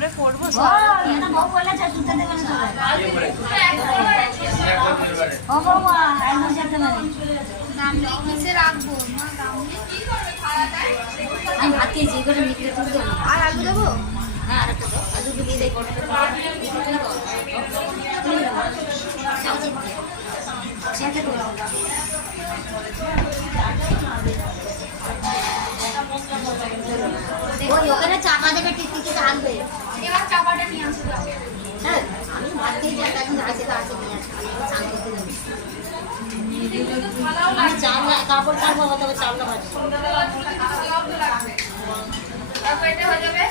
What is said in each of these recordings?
করে করবো আমি ভাত খেয়েছি করে মিটলে তুলতে আর আলু দেবো হ্যাঁ আর একটা আলু দিয়ে দেয় ওখানে চাপা দেবে টিকটিকি থাকবে এবার চাপাটা নিয়ে আসবে হ্যাঁ আমি ভাত খেয়েছি আর এখন আছে তো আছে নিয়ে আসবে চান করতে দেবে আমি চাল কাপড় কাটবো তবে চালটা ভাজবো হয়ে যাবে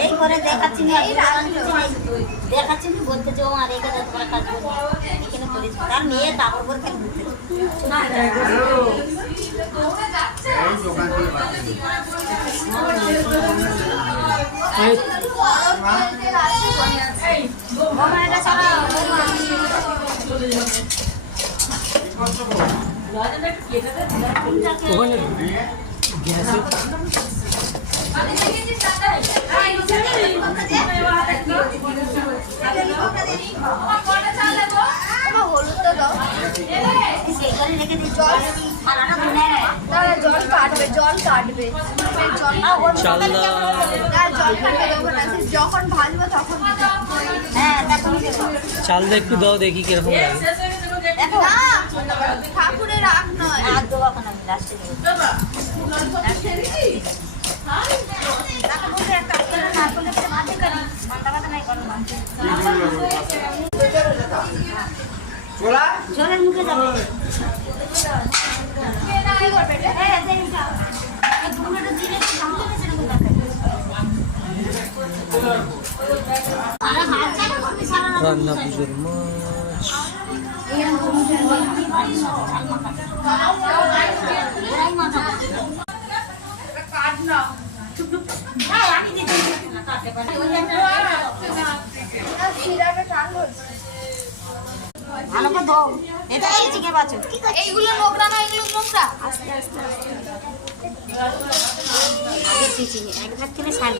এই করে দেখাচ্ছি না দেখাচ্ছি না বলতে চাও আর এই কথা তোমার কাজ এখানে করেছি তার মেয়ে তারপর করে খালি ঘুরতে জল কাটবে যখন ভাজবো তখন হ্যাঁ চালটা একটু দাও দেখি কিরকম লাগে ঠাকুরের রাগ নয় আর দেবো এখন আমি লাস্টে জলের মুখে যাবে রান্না পুজোর মাছ এইগুলো নোংরা না এগুলো নোংরা আস্তে আস্তে একবার থেকে